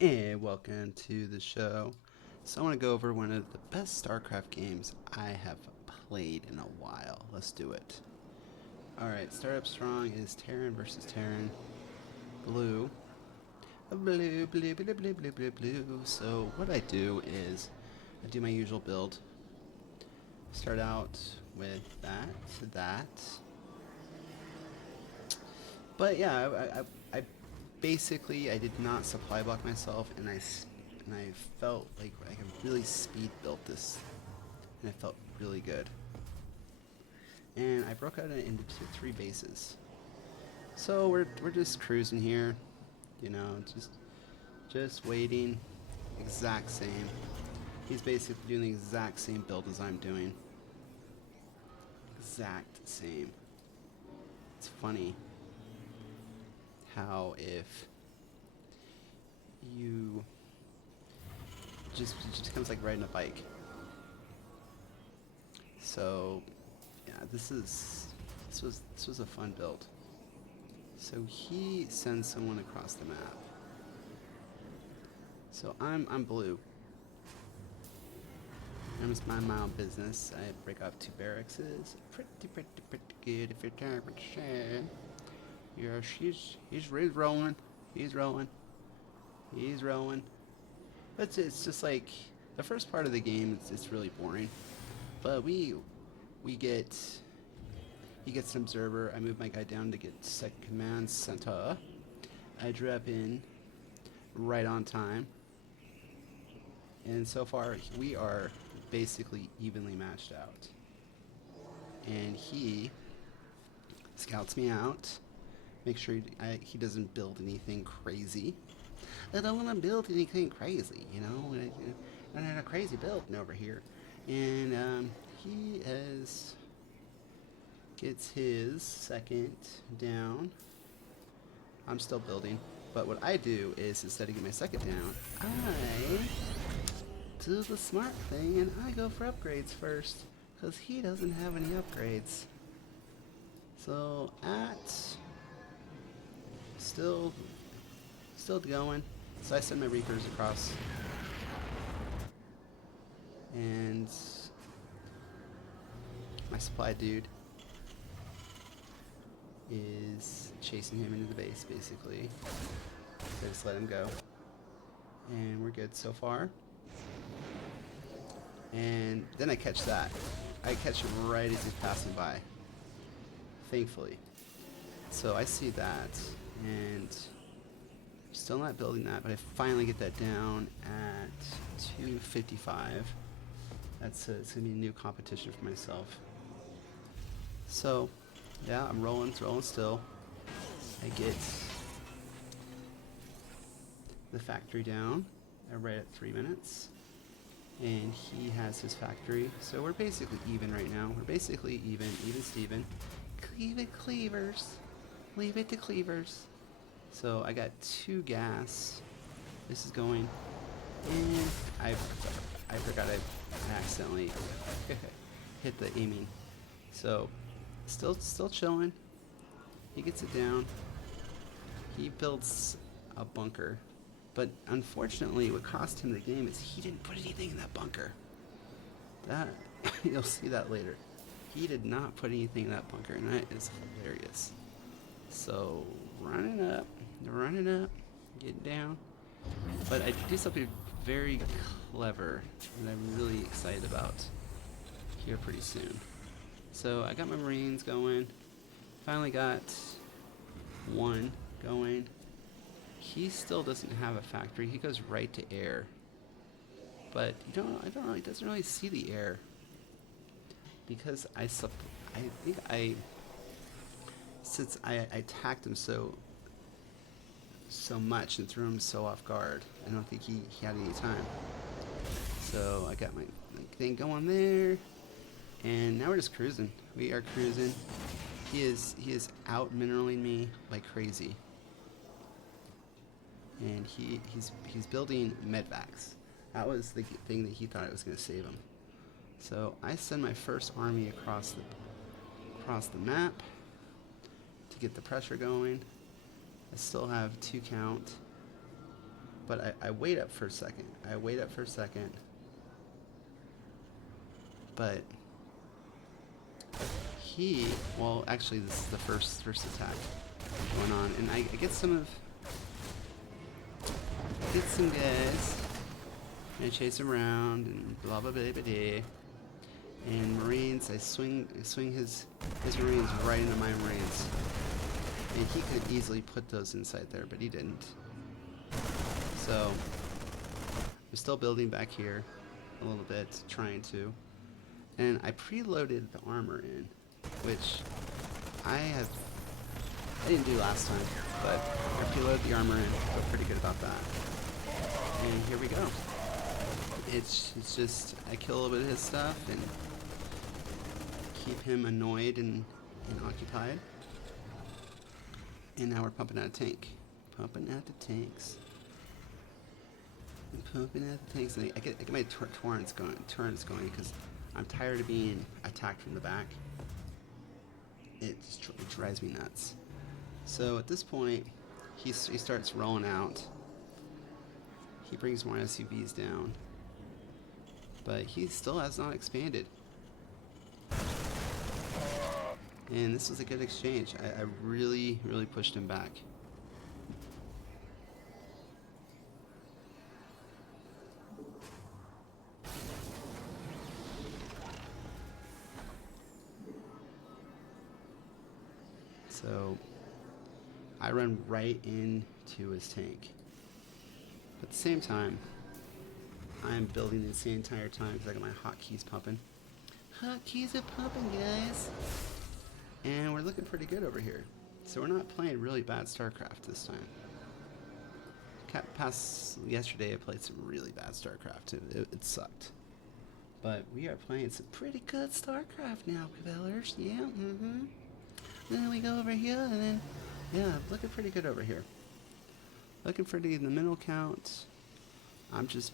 And welcome to the show. So I want to go over one of the best StarCraft games I have played in a while. Let's do it. Alright, start up strong is Terran versus Terran. Blue. Blue, blue, blue, blue, blue, blue, blue. So what I do is I do my usual build. Start out with that. But yeah, I basically I did not supply block myself, and I felt like I could really speed built this, and it felt really good. And I broke out into three bases. So we're just cruising here, you know, just waiting. Exact same. He's basically doing the exact same build as I'm doing. Exact same. It's funny how if you it just comes like riding a bike. So yeah, this was a fun build. So he sends someone across the map. So I'm blue. I'm just mind my own business. I break off two barracks. Pretty good if you're tired but sad. Yeah, he's rolling. He's rolling. He's rolling. But it's just like the first part of the game. It's really boring. But we get he gets an observer. I move my guy down to get second command center. I drop in right on time. And so far we are basically evenly matched out. And he scouts me out. Make sure he doesn't build anything crazy. I don't want to build anything crazy, you know. I had a crazy building over here, and he gets his second down. I'm still building, but what I do is instead of getting my second down, I do the smart thing and I go for upgrades first, because he doesn't have any upgrades. So still going. So I send my Reapers across, and my supply dude is chasing him into the base, basically. So I just let him go. And we're good so far. And then I catch that. I catch him right as he's passing by. Thankfully. So I see that, and still not building that, but I finally get that down at 255. It's going to be a new competition for myself. So, yeah, I'm rolling still. I get the factory down right at 3 minutes. And he has his factory. So we're basically even right now. We're basically even Steven. Cleave it, cleavers. Leave it to cleavers. So I got 2 gas. This is going, and I forgot I accidentally hit the aiming. So still chilling. He gets it down. He builds a bunker, but unfortunately, what cost him the game is he didn't put anything in that bunker. That you'll see that later. He did not put anything in that bunker, and that is hilarious. So running up, getting down. But I do something very clever that I'm really excited about here pretty soon. So I got my Marines going. Finally got one going. He still doesn't have a factory. He goes right to air. But I don't know. He doesn't really see the air because since I attacked him so much and threw him so off guard, I don't think he had any time. So I got my thing going there, and now we're just cruising. We are cruising. He is out mineraling me like crazy, and he's building medvacs. That was the thing that he thought it was going to save him. So I send my first army across the map to get the pressure going. I still have 2 count. But I wait up for a second. But well, actually, this is the first attack going on, and I get some guys, and I chase around and blah blah blah blah blah. And Marines, I swing his Marines right into my Marines, and he could easily put those inside there, but he didn't. So I'm still building back here a little bit, trying to, and I preloaded the armor in, which I didn't do last time, but I preloaded the armor in. I feel pretty good about that. And here we go. It's just I kill a little bit of his stuff and keep him annoyed and occupied. And now we're pumping out a tank. Pumping out the tanks. And I get my turrets going because I'm tired of being attacked from the back. It drives me nuts. So at this point, he starts rolling out. He brings more SUVs down, but he still has not expanded. And this was a good exchange. I really pushed him back. So I run right into his tank. But at the same time, I'm building this the entire time because I got my hotkeys pumping. Hotkeys are pumping, guys. And we're looking pretty good over here. So we're not playing really bad StarCraft this time. Past yesterday, I played some really bad StarCraft. It sucked. But we are playing some pretty good StarCraft now, fellas. Yeah, Then we go over here, and then, yeah, looking pretty good over here. Looking pretty in the middle count. I'm just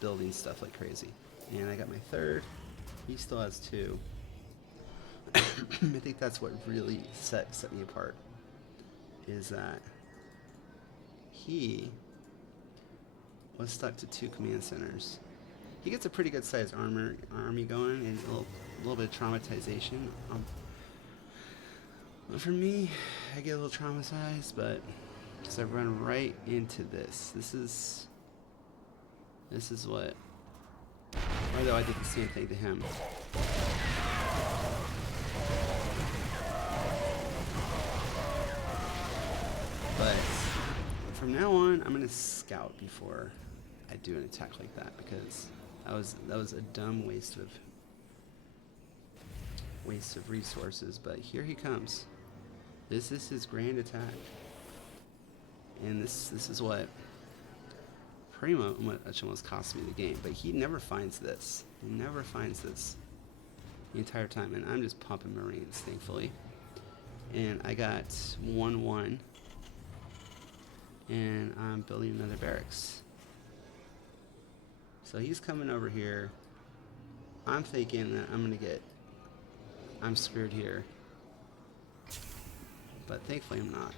building stuff like crazy. And I got my third. He still has two. I think that's what really set me apart. Is that he was stuck to 2 command centers. He gets a pretty good sized army going and a little bit of traumatization. For me, I get a little traumatized, but because I run right into this. This is what. Although I did the same thing to him. But from now on, I'm gonna scout before I do an attack like that, because that was a dumb waste of resources. But here he comes. This is his grand attack, and this is what pretty much almost cost me the game. But he never finds this. He never finds this the entire time, and I'm just pumping Marines, thankfully. And I got 1-1. And I'm building another barracks. So he's coming over here. I'm thinking that I'm screwed here. But thankfully I'm not.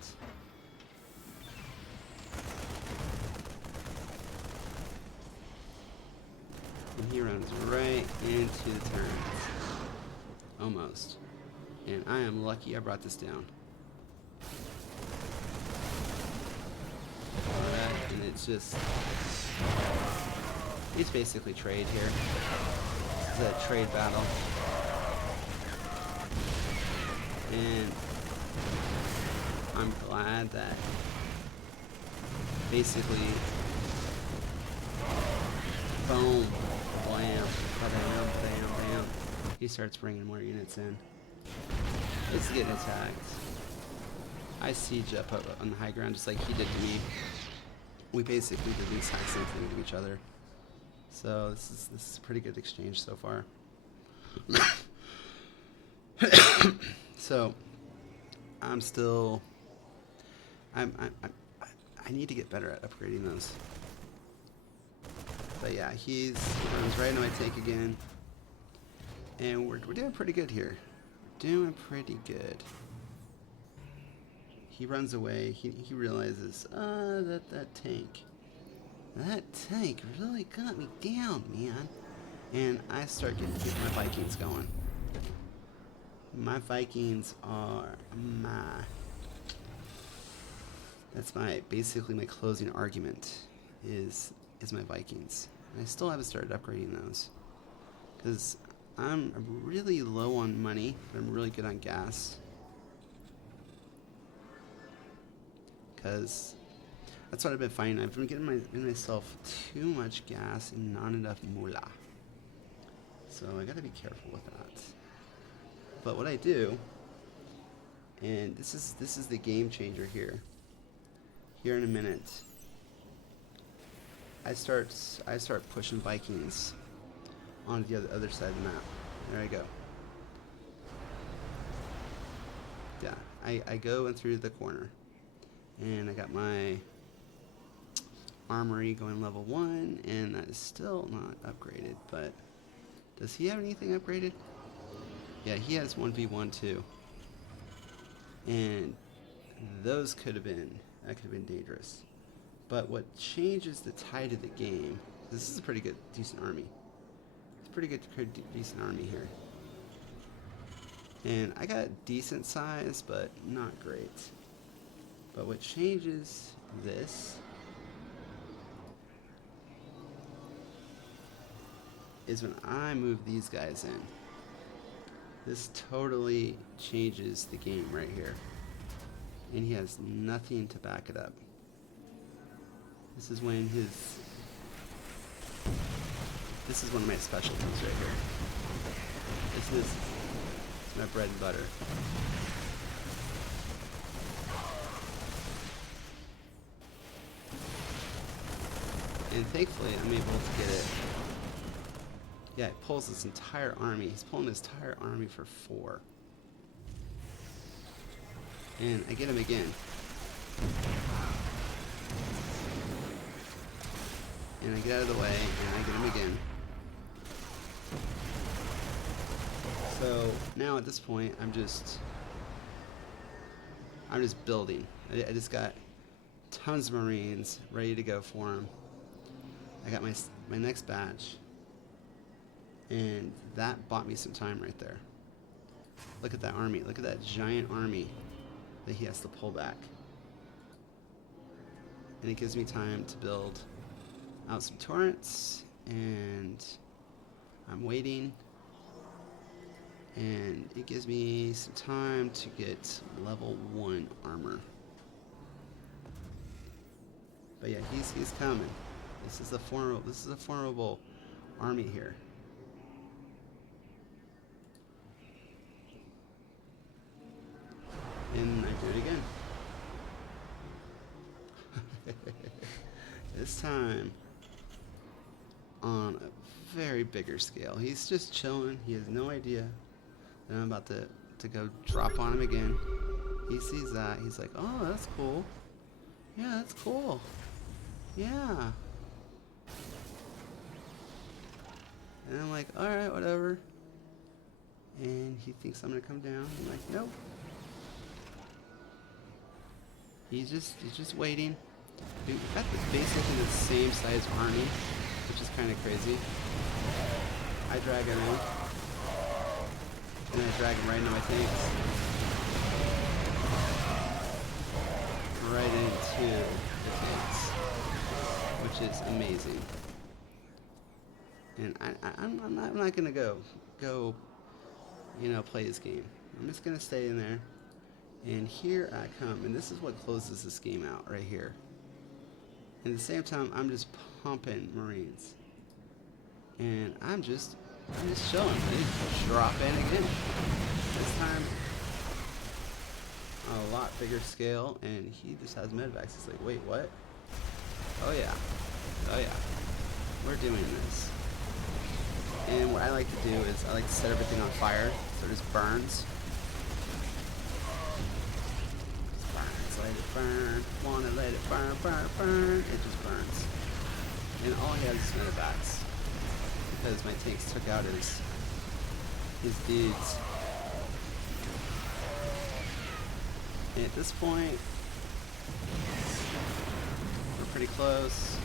And he runs right into the turrets. Almost. And I am lucky I brought this down. And it's basically trade here. It's a trade battle. And I'm glad that basically boom, blam, bam, bam, bam. He starts bringing more units in. It's getting attacked. I siege up on the high ground just like he did to me. We basically did the exact same thing to each other. So this is a pretty good exchange so far. So I need to get better at upgrading those. But yeah, he runs right into my tank again, and we're doing pretty good here. Doing pretty good. He runs away. He realizes that tank. That tank really got me down, man. And I start getting my Vikings going. My Vikings are that's basically my closing argument is my Vikings. And I still haven't started upgrading those. Because I'm really low on money, but I'm really good on gas. Because that's what I've been finding. I've been getting myself too much gas and not enough moolah. So I gotta be careful with that. But what I do, and this is the game changer here. Here in a minute, I start pushing Vikings onto the other side of the map. There I go. Yeah, I go in through the corner, and I got my armory going level 1, and that is still not upgraded. But does he have anything upgraded? Yeah, he has 1v1 too. And those could have been dangerous. But what changes the tide of the game, this is a pretty good, decent army. It's a pretty good, decent army here. And I got decent size, but not great. But what changes this is when I move these guys in. This totally changes the game right here. And he has nothing to back it up. This is when this is one of my specialties right here. This is my bread and butter. And thankfully I'm able to get it. Yeah, it pulls this entire army. He's pulling this entire army for 4. And I get him again. And I get out of the way, and I get him again. So now at this point, I'm just building. I just got tons of Marines ready to go for him. I got my next batch, and that bought me some time right there. Look at that army. Look at that giant army that he has to pull back. And it gives me time to build out some turrets, and I'm waiting, and it gives me some time to get level 1 armor. But yeah, he's coming. This is a formidable army here. And I do it again. This time on a very bigger scale. He's just chilling. He has no idea that I'm about to go drop on him again. He sees that. He's like, oh, that's cool. Yeah, that's cool. Yeah. And I'm like, alright, whatever. And he thinks I'm gonna come down. I'm like, nope. He's just waiting. Dude, we got basically the same size army, which is kind of crazy. I drag him in, and I drag him right into my tanks. Right into the tanks, which is amazing. And I'm not gonna go, play this game. I'm just gonna stay in there. And here I come, and this is what closes this game out right here. And at the same time, I'm just pumping Marines, and I'm just chilling. I just drop in again. This time, on a lot bigger scale, and he just has medvacs. He's like, wait, what? Oh yeah, we're doing this. And what I like to do is I like to set everything on fire, so it just burns. Let it burn, wanna let it burn, burn, burn. It just burns. And all he has is medvacs, because my tanks took out his dudes. And at this point, we're pretty close.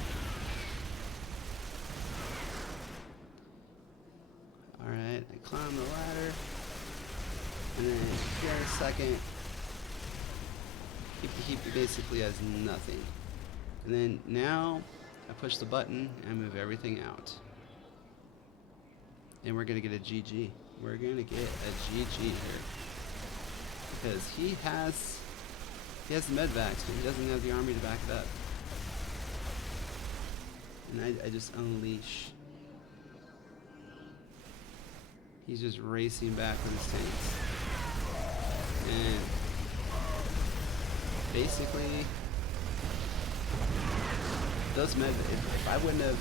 climb the ladder. And then here in a second, he basically has nothing. And then now I push the button and I move everything out. And we're gonna get a GG. We're gonna get a GG here. Because he has medvacs, but he doesn't have the army to back it up. And I just unleash. He's just racing back with his tanks. And basically, those if I wouldn't have,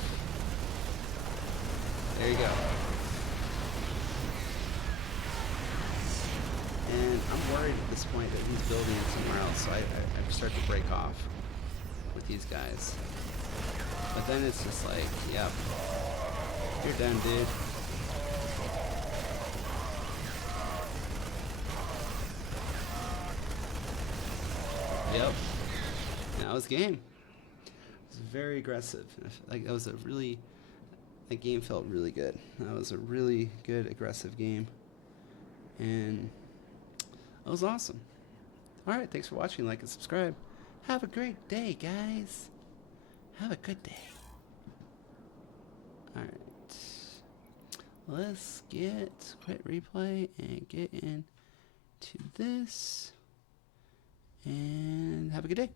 there you go. And I'm worried at this point that he's building it somewhere else, so I start to break off with these guys. But then it's just like, yep, you're done, dude. Yep. That was game. It was very aggressive. Like that game felt really good. That was a really good aggressive game. And that was awesome. Alright, thanks for watching. Like and subscribe. Have a great day, guys. Have a good day. Alright. Let's quit replay and get into this. And have a good day.